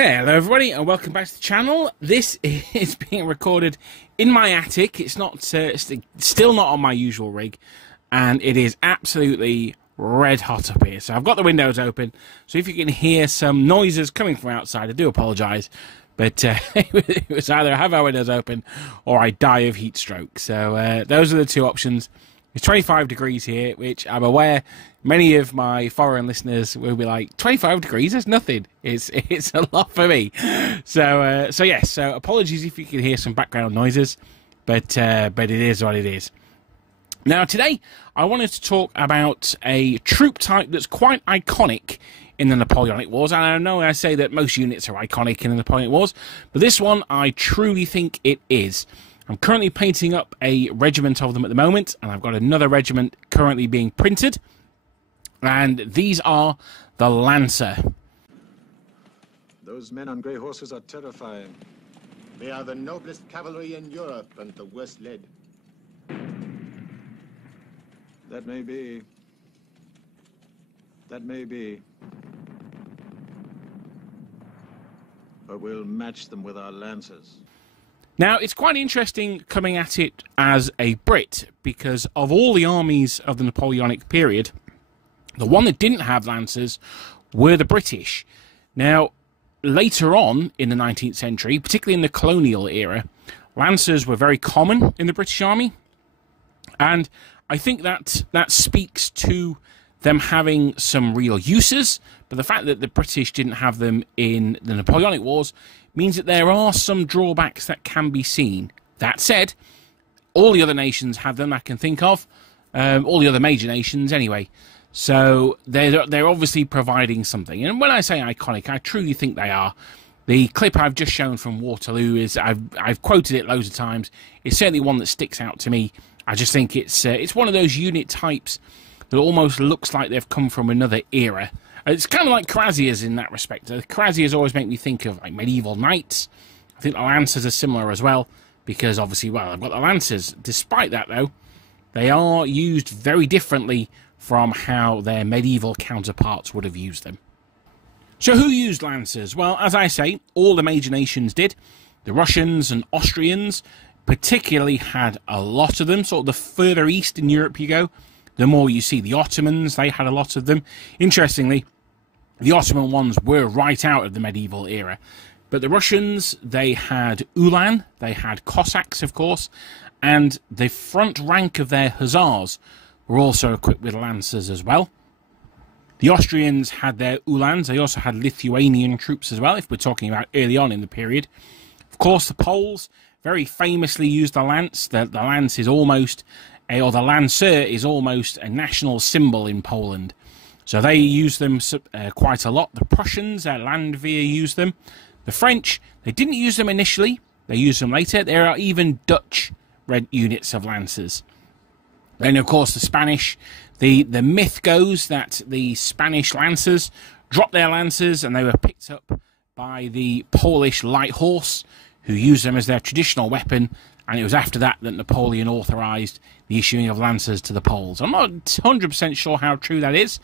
Hello everybody and welcome back to the channel. This is being recorded in my attic. It's not still not on my usual rig, and it is absolutely red hot up here. So I've got the windows open, so if you can hear some noises coming from outside, I do apologise, but it was either I have our windows open or I die of heat stroke. So those are the two options. It's 25 degrees here, which I'm aware many of my foreign listeners will be like, 25 degrees, that's nothing. It's a lot for me. So yes, so apologies if you can hear some background noises, but it is what it is. Now today, I wanted to talk about a troop type that's quite iconic in the Napoleonic Wars. And I know I say that most units are iconic in the Napoleonic Wars, but this one I truly think it is. I'm currently painting up a regiment of them at the moment, and I've got another regiment currently being printed. And these are the Lancer. Those men on grey horses are terrifying. They are the noblest cavalry in Europe and the worst led. That may be. That may be. But we'll match them with our Lancers. Now, it's quite interesting coming at it as a Brit, because of all the armies of the Napoleonic period, the one that didn't have Lancers were the British. Now, later on in the 19th century, particularly in the colonial era, Lancers were very common in the British Army, and I think that speaks to them having some real uses, but the fact that the British didn't have them in the Napoleonic Wars means that there are some drawbacks that can be seen. That said, all the other nations have them I can think of, all the other major nations anyway. So they're obviously providing something. And when I say iconic, I truly think they are. The clip I've just shown from Waterloo is, I've quoted it loads of times. It's certainly one that sticks out to me. I just think it's one of those unit types that almost looks like they've come from another era. It's kind of like Cuirassiers in that respect. The Cuirassiers always make me think of like medieval knights. I think the Lancers are similar as well, because obviously, well, I've got the Lancers. Despite that, though, they are used very differently from how their medieval counterparts would have used them. So who used Lancers? Well, as I say, all the major nations did. The Russians and Austrians particularly had a lot of them. Sort of the further east in Europe you go, the more you see. The Ottomans, they had a lot of them. Interestingly, the Ottoman ones were right out of the medieval era. But the Russians, they had Ulan, they had Cossacks, of course, and the front rank of their Hussars were also equipped with Lancers as well. The Austrians had their Ulans. They also had Lithuanian troops as well, if we're talking about early on in the period. Of course, the Poles very famously used the lance. The lance is almost, or the Lancer is almost a national symbol in Poland. So they use them quite a lot. The Prussians, Landwehr, used them. The French, they didn't use them initially. They used them later. There are even Dutch red units of Lancers. Then, of course, the Spanish. The myth goes that the Spanish Lancers dropped their Lancers and they were picked up by the Polish light horse, who used them as their traditional weapon, and it was after that that Napoleon authorised the issuing of Lancers to the Poles. I'm not 100% sure how true that is,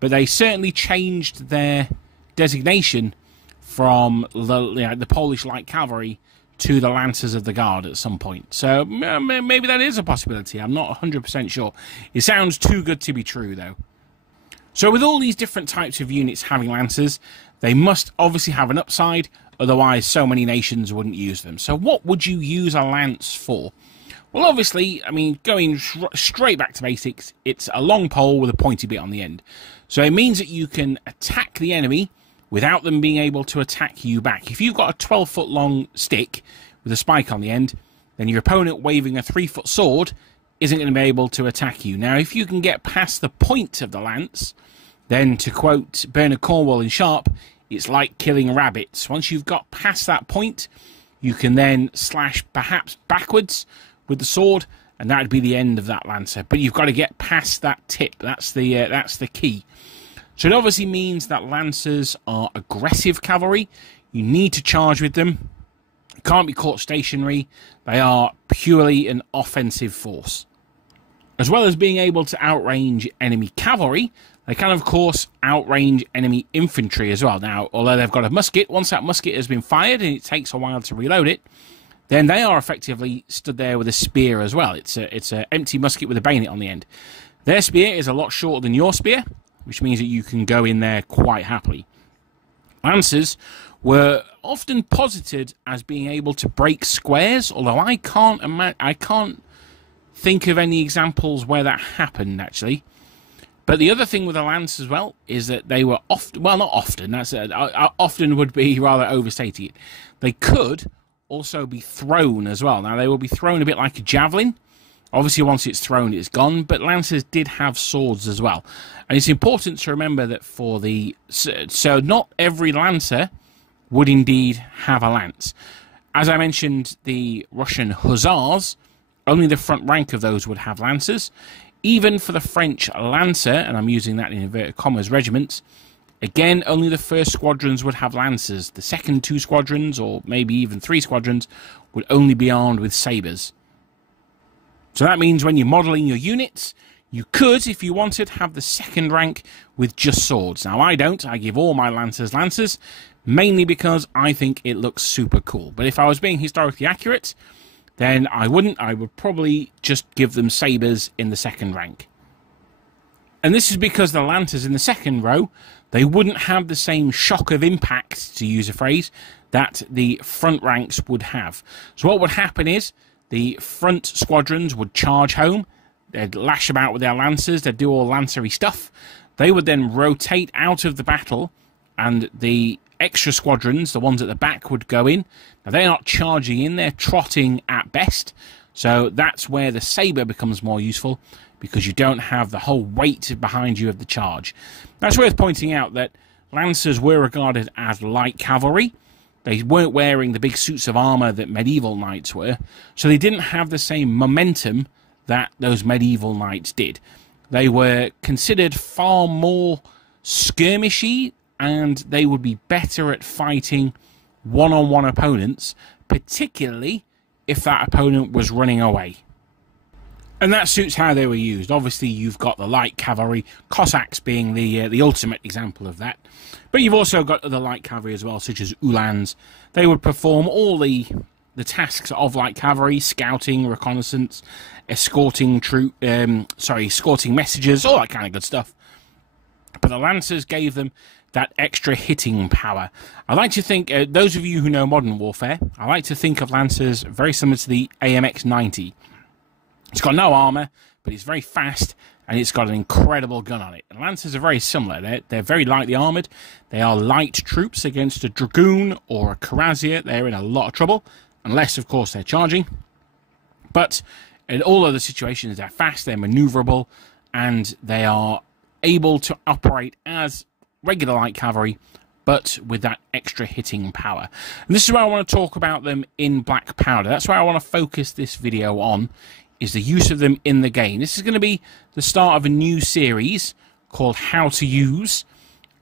but they certainly changed their designation from the Polish light cavalry to the Lancers of the Guard at some point. So maybe that is a possibility. I'm not 100% sure. It sounds too good to be true, though. So with all these different types of units having Lancers, they must obviously have an upside, otherwise so many nations wouldn't use them. So what would you use a lance for? Well, obviously, I mean, going straight back to basics, it's a long pole with a pointy bit on the end. So it means that you can attack the enemy without them being able to attack you back. If you've got a 12-foot long stick with a spike on the end, then your opponent waving a 3-foot sword isn't going to be able to attack you. Now, if you can get past the point of the lance, then to quote Bernard Cornwell in Sharp, it's like killing rabbits. Once you've got past that point, you can then slash perhaps backwards with the sword, and that would be the end of that Lancer. But you've got to get past that tip. That's the key. So it obviously means that Lancers are aggressive cavalry. You need to charge with them. You can't be caught stationary. They are purely an offensive force. As well as being able to outrange enemy cavalry, They can, of course, outrange enemy infantry as well. Now, although they've got a musket, once that musket has been fired and it takes a while to reload it, then they are effectively stood there with a spear as well. It's an empty musket with a bayonet on the end. Their spear is a lot shorter than your spear, which means that you can go in there quite happily. Lancers were often posited as being able to break squares, although I can't think of any examples where that happened, actually. But the other thing with the lance as well is that they were often, well, not often, often would be rather overstating it. They could also be thrown as well. Now, they will be thrown a bit like a javelin. Obviously, once it's thrown, it's gone. But lancers did have swords as well. And it's important to remember that for the... So not every lancer would indeed have a lance. As I mentioned, the Russian hussars, only the front rank of those would have lancers. Even for the French lancer, and I'm using that in inverted commas, regiments, again, only the first squadrons would have lancers. The second 2 squadrons, or maybe even 3 squadrons, would only be armed with sabres. So that means when you're modelling your units, you could, if you wanted, have the second rank with just swords. Now, I don't. I give all my lancers lancers, mainly because I think it looks super cool. But if I was being historically accurate, then I wouldn't. I would probably just give them sabres in the second rank. And this is because the lancers in the second row, they wouldn't have the same shock of impact, to use a phrase, that the front ranks would have. So what would happen is the front squadrons would charge home. They'd lash about with their lancers. They'd do all lancery stuff. They would then rotate out of the battle, and the extra squadrons, the ones at the back, would go in. Now, they're not charging in. They're trotting at best. So that's where the sabre becomes more useful, because you don't have the whole weight behind you of the charge. That's worth pointing out that lancers were regarded as light cavalry. They weren't wearing the big suits of armour that medieval knights were, so they didn't have the same momentum that those medieval knights did. They were considered far more skirmishy, and they would be better at fighting one-on-one opponents, particularly if that opponent was running away. And that suits how they were used. Obviously, you've got the light cavalry, Cossacks being the ultimate example of that. But you've also got the light cavalry as well, such as Uhlans. They would perform all the tasks of light cavalry: scouting, reconnaissance, escorting escorting messages, all that kind of good stuff. But the lancers gave them that extra hitting power. I like to think, those of you who know modern warfare, I like to think of lancers very similar to the AMX-90. It's got no armour, but it's very fast, and it's got an incredible gun on it. And lancers are very similar. They're very lightly armoured. They are light troops against a dragoon or a cuirassier. They're in a lot of trouble, unless, of course, they're charging. But in all other situations, they're fast, they're manoeuvrable, and they are able to operate as regular light cavalry, but with that extra hitting power. And this is why I want to talk about them in Black Powder. That's why I want to focus this video on, is the use of them in the game. This is going to be the start of a new series called How to Use,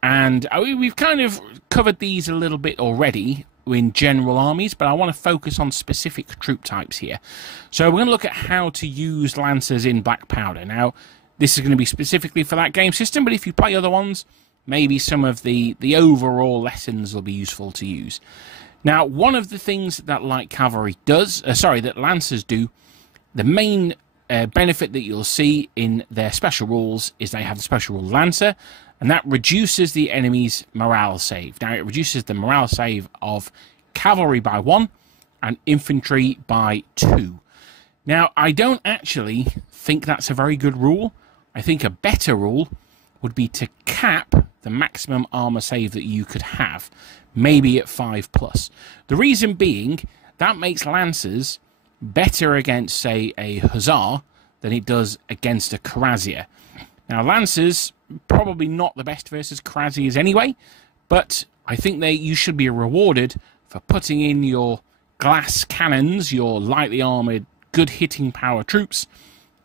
and we've kind of covered these a little bit already in general armies, but I want to focus on specific troop types here. So we're going to look at how to use lancers in Black Powder. Now, this is going to be specifically for that game system, but if you play other ones, maybe some of the overall lessons will be useful to use. Now, one of the things that light cavalry does, that lancers do, the main benefit that you'll see in their special rules is they have the special rule Lancer, and that reduces the enemy's morale save. Now, it reduces the morale save of cavalry by 1 and infantry by 2. Now, I don't actually think that's a very good rule. I think a better rule would be to cap the maximum armor save that you could have, maybe at 5+. The reason being, that makes lancers better against, say, a hussar than it does against a cuirassier. Now, lancers, probably not the best versus cuirassiers anyway, but I think you should be rewarded for putting in your glass cannons, your lightly armoured, good hitting power troops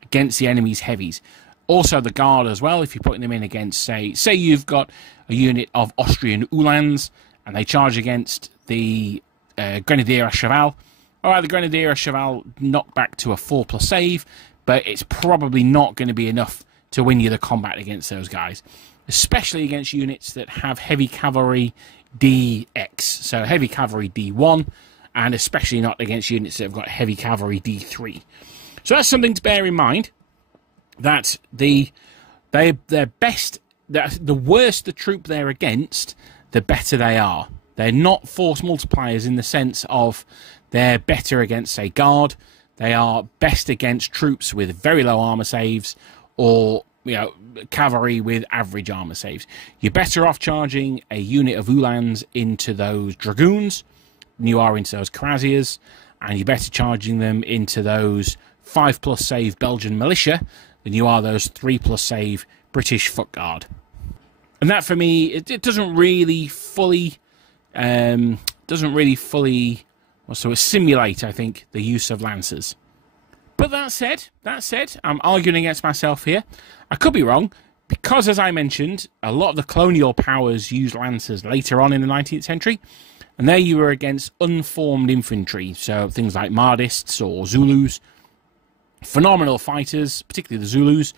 against the enemy's heavies. Also the guard as well, if you're putting them in against, say you've got a unit of Austrian Uhlans, and they charge against the Grenadier à Cheval. Alright, the Grenadier à Cheval knocked back to a 4+ save, but it's probably not going to be enough to win you the combat against those guys. especially against units that have heavy cavalry DX, so heavy cavalry D1, and especially not against units that have got heavy cavalry D3. So that's something to bear in mind, that the worse the troop they're against, the better they are. They're not force multipliers in the sense of they're better against, say, guard. They are best against troops with very low armor saves, or cavalry with average armor saves. You're better off charging a unit of Uhlans into those dragoons than you are into those cuirassiers, and you're better charging them into those 5+ save Belgian militia than you are those 3+ save British foot guard. And that, for me, it doesn't really fully simulate, I think, the use of lancers. But that said, I'm arguing against myself here. I could be wrong, because, as I mentioned, a lot of the colonial powers used lancers later on in the 19th century, and there you were against unformed infantry, so things like Mahdists or Zulus. Phenomenal fighters, particularly the Zulus,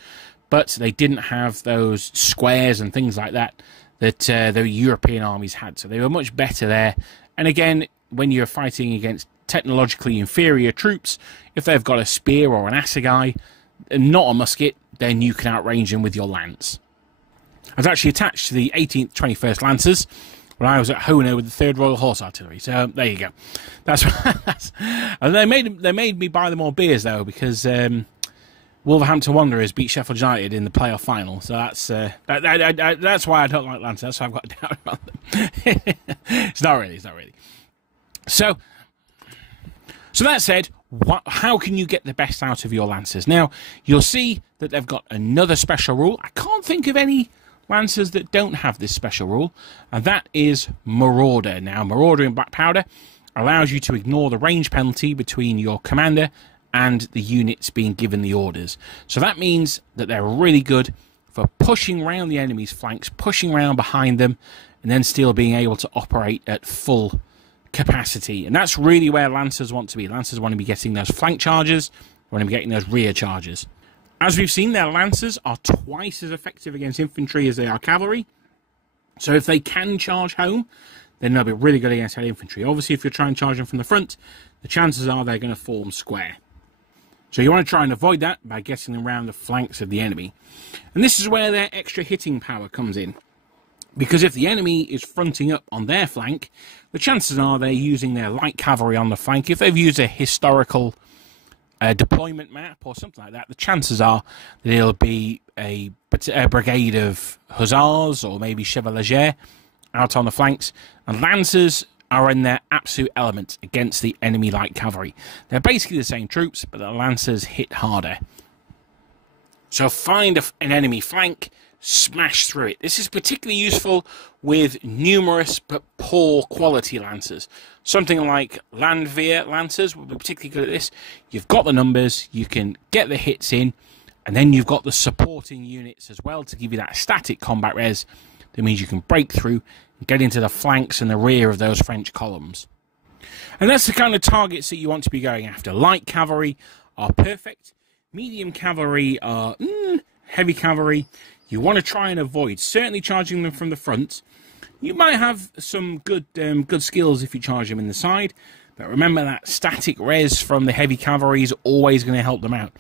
but they didn't have those squares and things like that the European armies had, so they were much better there. And again, when you're fighting against technologically inferior troops, if they've got a spear or an assegai and not a musket, then you can outrange them with your lance. I was actually attached to the 18th 21st Lancers when I was at Honer with the 3rd Royal Horse Artillery, so there you go. And they made me buy them all beers though, because Wolverhampton Wanderers beat Sheffield United in the playoff final, so that's why I don't like Lancers. That's why I've got down on them. It's not really. So that said, how can you get the best out of your Lancers? Now, you'll see that they've got another special rule. I can't think of any Lancers that don't have this special rule, and that is Marauder. Now, Marauder in Black Powder allows you to ignore the range penalty between your commander and the units being given the orders. So that means that they're really good for pushing around the enemy's flanks, pushing around behind them, and then still being able to operate at full capacity. And that's really where Lancers want to be. Lancers want to be getting those flank charges, want to be getting those rear charges. As we've seen, their Lancers are twice as effective against infantry as they are cavalry. So if they can charge home, then they'll be really good against heavy infantry. Obviously, if you're trying to charge them from the front, the chances are they're going to form square. So you want to try and avoid that by getting them around the flanks of the enemy. And this is where their extra hitting power comes in. Because if the enemy is fronting up on their flank, the chances are they're using their light cavalry on the flank. If they've used a historical deployment map or something like that, the chances are that it'll be a brigade of hussars or maybe chevaliers out on the flanks. And lancers are in their absolute element against the enemy light cavalry. They're basically the same troops, but the lancers hit harder. So find an enemy flank, smash through it. This is particularly useful with numerous but poor quality lancers. Something like Landwehr lancers will be particularly good at this. You've got the numbers, you can get the hits in, and then you've got the supporting units as well to give you that static combat res. That means you can break through and get into the flanks and the rear of those French columns. And that's the kind of targets that you want to be going after. Light cavalry are perfect. Medium cavalry are heavy cavalry. You want to try and avoid certainly charging them from the front. You might have some good skills if you charge them in the side, but remember that static res from the heavy cavalry is always going to help them out.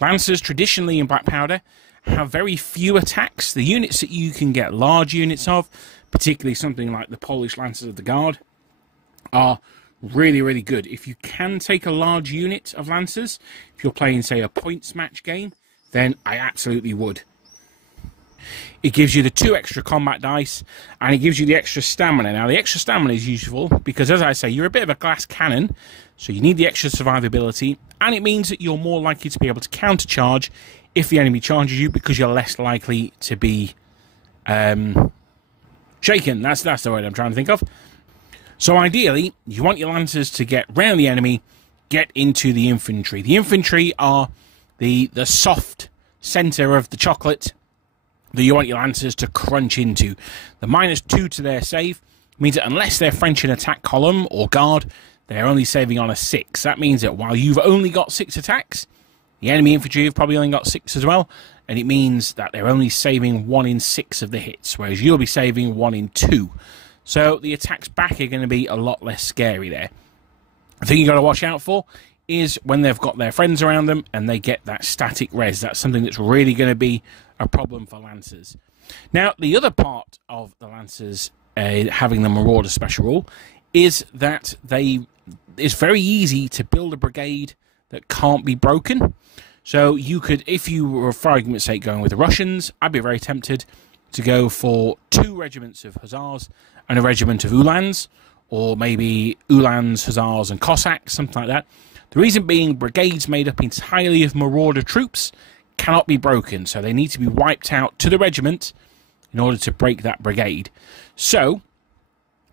Lancers traditionally in Black Powder have very few attacks. The units that you can get large units of, particularly something like the Polish Lancers of the Guard, are really, really good. If you can take a large unit of Lancers, if you're playing, say, a points match game, then I absolutely would. It gives you the 2 extra combat dice, and it gives you the extra stamina. Now, the extra stamina is useful because, as I say, you're a bit of a glass cannon, so you need the extra survivability, and it means that you're more likely to be able to countercharge if the enemy charges you, because you're less likely to be shaken. That's the word I'm trying to think of. So ideally, you want your lancers to get round the enemy, get into the infantry. The infantry are the soft centre of the chocolate that you want your lancers to crunch into. The -2 to their save means that unless they're French in attack column or guard, they're only saving on a 6. That means that while you've only got 6 attacks, the enemy infantry have probably only got 6 as well, and it means that they're only saving 1 in 6 of the hits, whereas you'll be saving 1 in 2. So the attacks back are going to be a lot less scary there. The thing you've got to watch out for is when they've got their friends around them and they get that static res. That's something that's really going to be a problem for Lancers. Now, the other part of the Lancers having the Marauder special rule is that it's very easy to build a brigade that can't be broken. So you could, if you were, for argument's sake, going with the Russians, I'd be very tempted to go for 2 regiments of Hussars and a regiment of Uhlans, or maybe Uhlans, Hussars and Cossacks, something like that. The reason being, brigades made up entirely of Marauder troops cannot be broken, so they need to be wiped out to the regiment in order to break that brigade. So,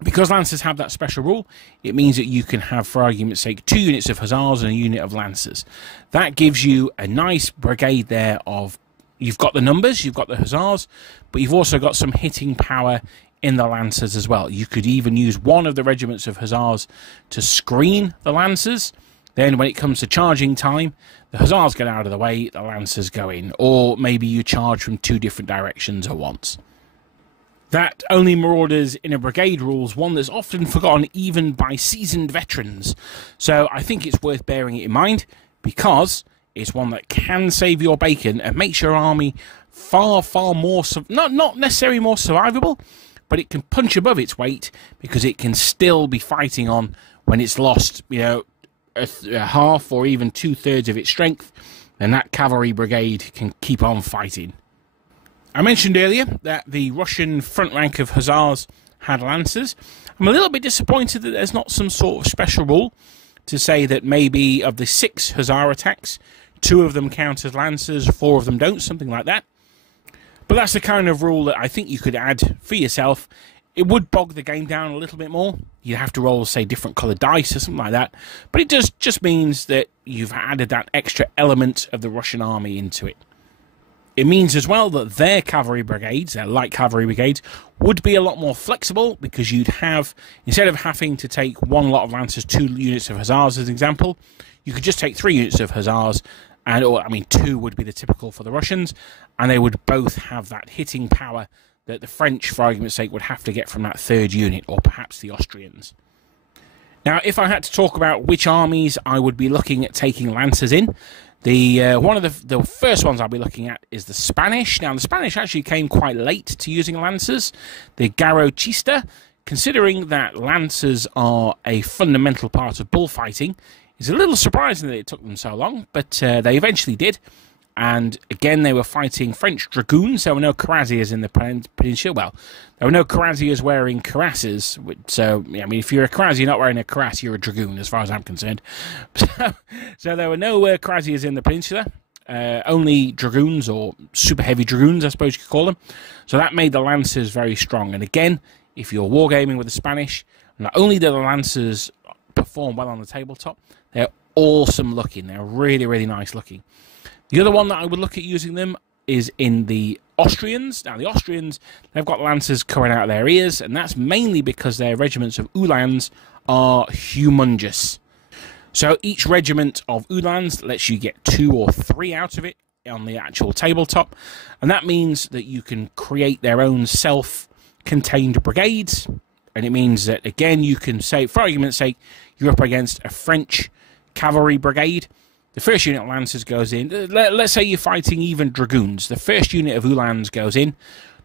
because Lancers have that special rule, it means that you can have, for argument's sake, 2 units of Hussars and a unit of Lancers. That gives you a nice brigade there of, you've got the numbers, you've got the Hussars, but you've also got some hitting power in the Lancers as well. You could even use one of the regiments of Hussars to screen the Lancers. Then when it comes to charging time, the Hussars get out of the way, the Lancers go in. Or maybe you charge from 2 different directions at once. That only Marauders in a brigade rule's one that's often forgotten even by seasoned veterans. So I think it's worth bearing it in mind, because it's one that can save your bacon and makes your army far, far more, not necessarily more survivable, but it can punch above its weight because it can still be fighting on when it's lost, you know, a half or even 2/3 of its strength, and that cavalry brigade can keep on fighting. I mentioned earlier that the Russian front rank of Hussars had Lancers. I'm a little bit disappointed that there's not some sort of special rule to say that maybe of the 6 Hussar attacks, 2 of them count as Lancers, 4 of them don't, something like that. But that's the kind of rule that I think you could add for yourself. It would bog the game down a little bit more. You'd have to roll, say, different coloured dice or something like that. But it just means that you've added that extra element of the Russian army into it. It means as well that their cavalry brigades, their light cavalry brigades, would be a lot more flexible, because you'd have, instead of having to take 1 lot of Lancers, 2 units of Hussars as an example, you could just take 3 units of Hussars, and, or, I mean, 2 would be the typical for the Russians, and they would both have that hitting power that the French, for argument's sake, would have to get from that 3rd unit, or perhaps the Austrians. Now, if I had to talk about which armies I would be looking at taking Lancers in, one of the first ones I'll be looking at is the Spanish. Now, the Spanish actually came quite late to using Lancers. The Garrochista, considering that Lancers are a fundamental part of bullfighting, is a little surprising that it took them so long, but they eventually did. And again, they were fighting French dragoons. There were no cuirassiers in the peninsula. Well, there were no cuirassiers wearing cuirasses. So, I mean, if you're a cuirassier not wearing a cuirass, you're a dragoon, as far as I'm concerned. So there were no cuirassiers in the peninsula. Only dragoons, or super heavy dragoons, I suppose you could call them. So that made the Lancers very strong. And again, if you're wargaming with the Spanish, not only do the Lancers perform well on the tabletop, they're awesome looking. They're really, really nice looking. The other one that I would look at using them is in the Austrians. Now, the Austrians, they've got Lancers coming out of their ears, and that's mainly because their regiments of Uhlans are humongous. So each regiment of Uhlans lets you get 2 or 3 out of it on the actual tabletop, and that means that you can create their own self-contained brigades, and it means that, again, you can say, for argument's sake, you're up against a French cavalry brigade. The first unit of Lancers goes in. Let's say you're fighting even Dragoons. The first unit of Uhlans goes in.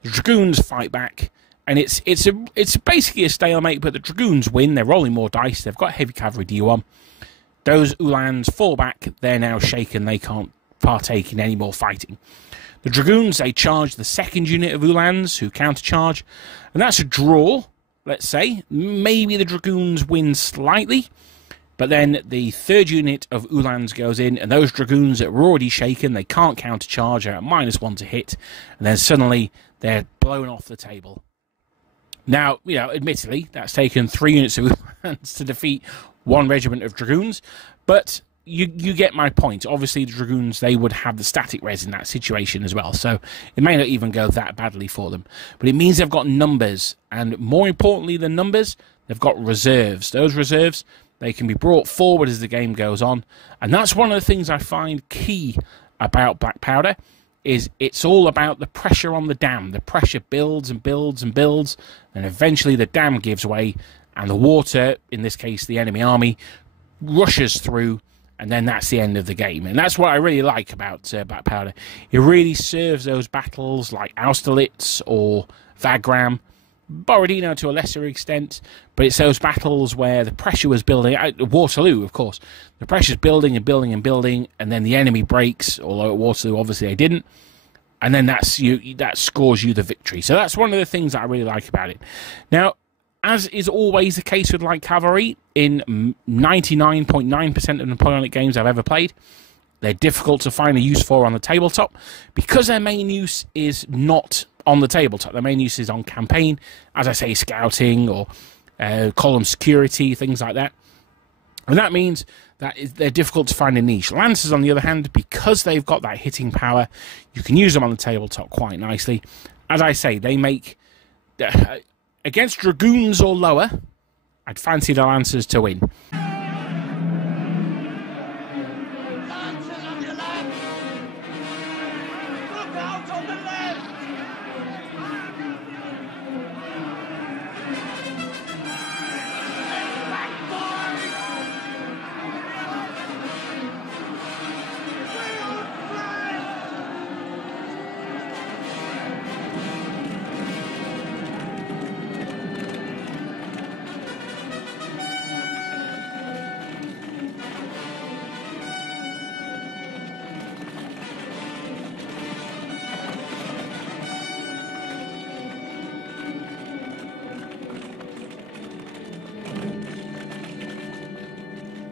The Dragoons fight back. And it's basically a stalemate, but the Dragoons win. They're rolling more dice. They've got heavy cavalry D1. Those Uhlans fall back. They're now shaken. They can't partake in any more fighting. The Dragoons, they charge the second unit of Uhlans, who countercharge. And that's a draw, let's say. Maybe the Dragoons win slightly. But then the 3rd unit of Uhlans goes in, and those Dragoons that were already shaken, they can't countercharge, they're at -1 to hit, and then suddenly they're blown off the table. Now, you know, admittedly, that's taken 3 units of Uhlans to defeat 1 regiment of Dragoons, but you get my point. Obviously, the Dragoons, they would have the static res in that situation as well, so it may not even go that badly for them. But it means they've got numbers, and more importantly than numbers, they've got reserves. Those reserves, they can be brought forward as the game goes on. And that's one of the things I find key about Black Powder, is it's all about the pressure on the dam. The pressure builds and builds and builds, and eventually the dam gives way, and the water, in this case the enemy army, rushes through, and then that's the end of the game. And that's what I really like about Black Powder. It really serves those battles like Austerlitz or Wagram, Borodino to a lesser extent, but it's those battles where the pressure was building. Waterloo, of course, the pressure's building and building and building, and then the enemy breaks, although at Waterloo obviously they didn't, and then that scores you the victory. So that's one of the things that I really like about it. Now, as is always the case with light cavalry, in 99.9% of Napoleonic games I've ever played, they're difficult to find a use for on the tabletop because their main use is not on the tabletop. Their main use is on campaign, as I say, scouting or column security, things like that. And that means that they're difficult to find a niche. Lancers, on the other hand, because they've got that hitting power, you can use them on the tabletop quite nicely. As I say, they make... against dragoons or lower, I'd fancy the Lancers to win.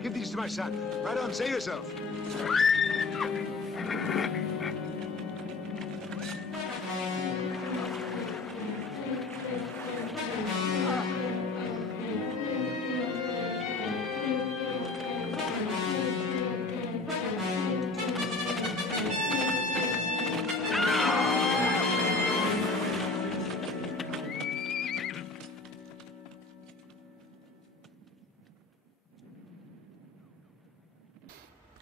Give these to my son. Right on, save yourself.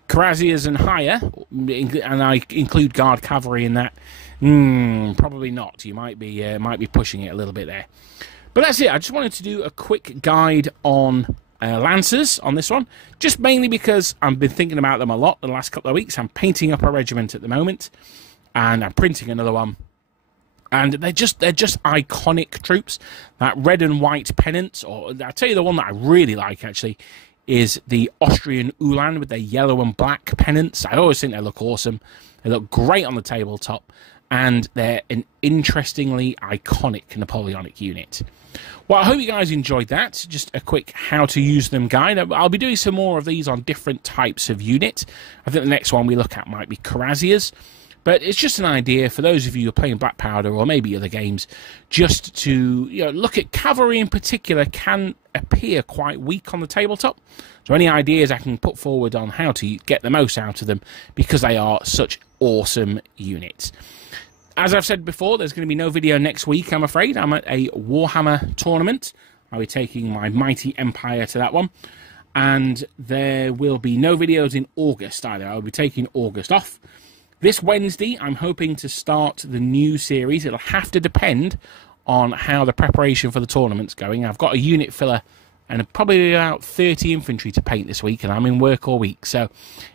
Cuirassiers and higher, and I include guard cavalry in that. Probably not. You might be pushing it a little bit there. But that's it. I just wanted to do a quick guide on Lancers on this one, just mainly because I've been thinking about them a lot the last couple of weeks. I'm painting up a regiment at the moment, and I'm printing another one. And they're just iconic troops. That red and white pennant, or I'll tell you the one that I really like actually, is the Austrian Ulan with their yellow and black pennants. I always think they look awesome. They look great on the tabletop, and they're an interestingly iconic Napoleonic unit. Well, I hope you guys enjoyed that. Just a quick how to use them guide. I'll be doing some more of these on different types of unit. I think the next one we look at might be Cuirassiers. But it's just an idea for those of you who are playing Black Powder or maybe other games, just to look at cavalry in particular can appear quite weak on the tabletop. So any ideas I can put forward on how to get the most out of them, because they are such awesome units. As I've said before, there's going to be no video next week, I'm afraid. I'm at a Warhammer tournament. I'll be taking my Mighty Empire to that one. And there will be no videos in August either. I'll be taking August off. This Wednesday, I'm hoping to start the new series. It'll have to depend on how the preparation for the tournament's going. I've got a unit filler and probably about 30 infantry to paint this week, and I'm in work all week. So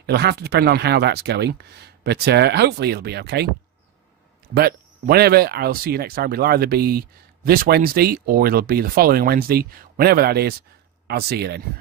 it'll have to depend on how that's going. But hopefully it'll be okay. But whenever I'll see you next time, it'll either be this Wednesday or it'll be the following Wednesday. Whenever that is, I'll see you then.